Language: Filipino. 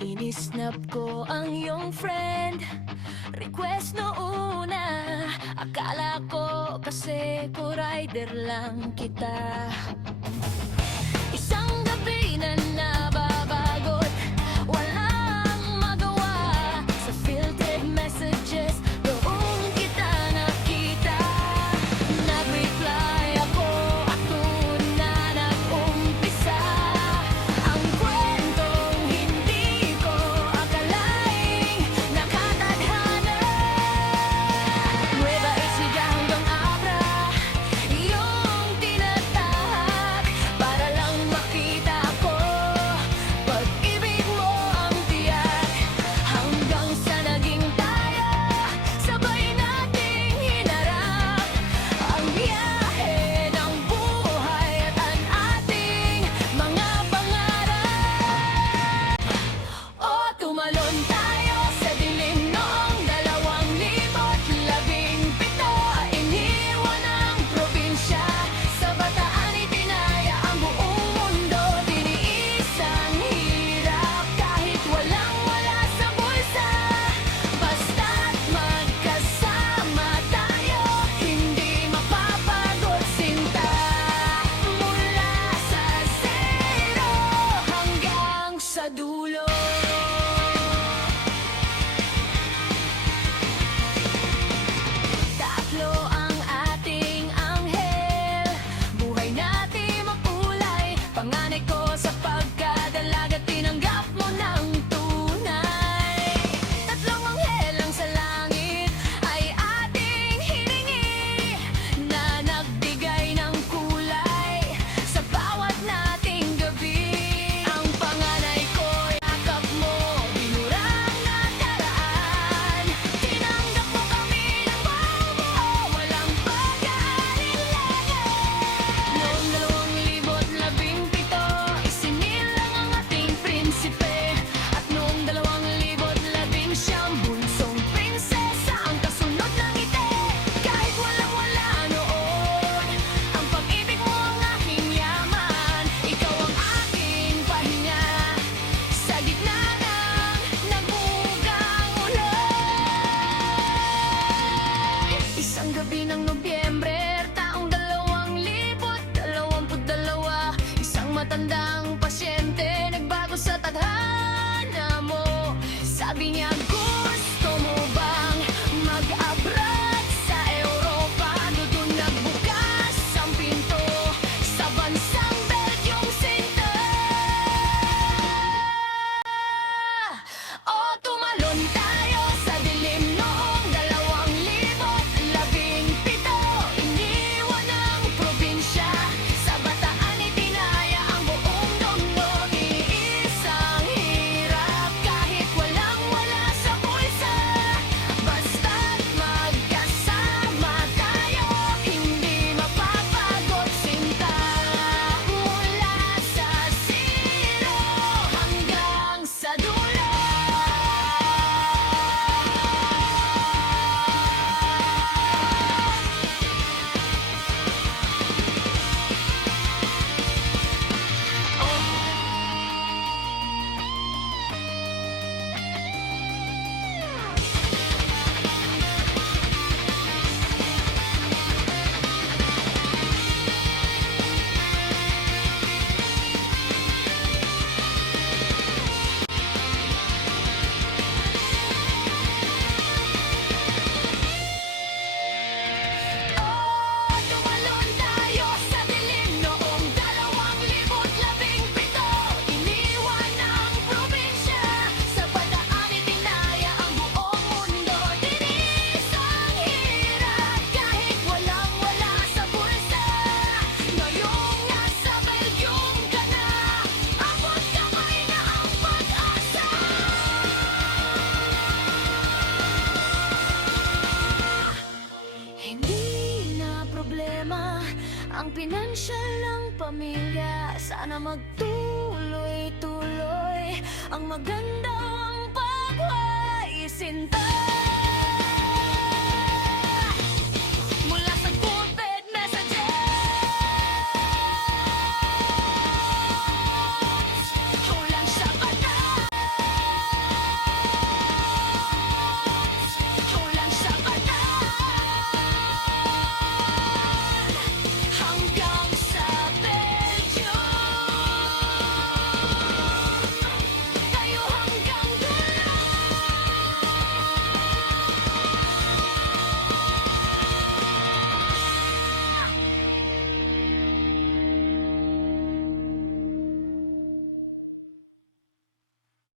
Inisnap ko ang iyong friend request noona. Akala ko kasi ko-rider lang kita. Isang gabi na nababagot, walang magawa. Sa filtered messages doon kita nakita. Nag-reply ako at doon na nag-umpisa ang kwentong hindi ko akalaing nakatadhana. Nueva Ecija hanggang Abra, iyong tinatahak para lang makita ko. Pag-ibig mo ang tiyak hanggang sa naging tayo. Sabay nating hinarap ang biyahe ng buhay at ang ating mga pangarap. O tumalon tayo sa dilim noong 2017. Iniwan ang probinsya, sa Bataan itinaya ang buong mundo. Tiniis ang hirap kahit walang-wala sa bulsa. Basta't magkasama tayo, hindi mapapagod sinta. Mula sa zero hanggang sa dulo. Tatlo ang ating anghel, buhay natin makulay. Panganay ko sa pagkadalaga, tinanggap mo ng tunay. Tatlong anghel lang sa langit ay ating hiningi, na nagbigay ng kulay sa bawat nating gabi. Ang panganay ko, yakap mo, binurang nakaraan. Tinanggap mo kami ng buo, walang pag-aalinlangan. Noong 2017, isinilang ang ating prinsipe. At noong 2019, bunsong prinsesa ang kasunod ng ngiti. Kahit walang-wala noon, ang pag-ibig mo ang aking yaman. Ikaw ang aking pahinga sa gitna ng nagbugang ulan. Isang gabi ng Nobyembre, taong 2022, isang matandang pasyente nagbago sa tadhana mo. Sabi niya, gusto mo bang mag-abroad sa Europa? Doon nagbukas ang pinto sa bansang Belgium Sinta. O tumalon tayo sa dilim noong 2017. Iniwan ang probinsya, sa Bataan itinaya ang buong mundo. Tiniis ang hirap kahit walang-wala sa bulsa. Basta't magkasama tayo, hindi mapapagod sinta. Mula sa zero hanggang sa dulo. Tumalon tayo sa dilim noong 2017. Iniwan ang probinsya, sa Bataan itinaya ang buong mundo. Tiniis ang hirap kahit walang-wala sa bulsa. Ngayong nasa Belgium ka na, abot kamay na ang pag-asa. Hindi na problema ang pinansyal ng pamilya. Sana magtuloy-tuloy ang maganda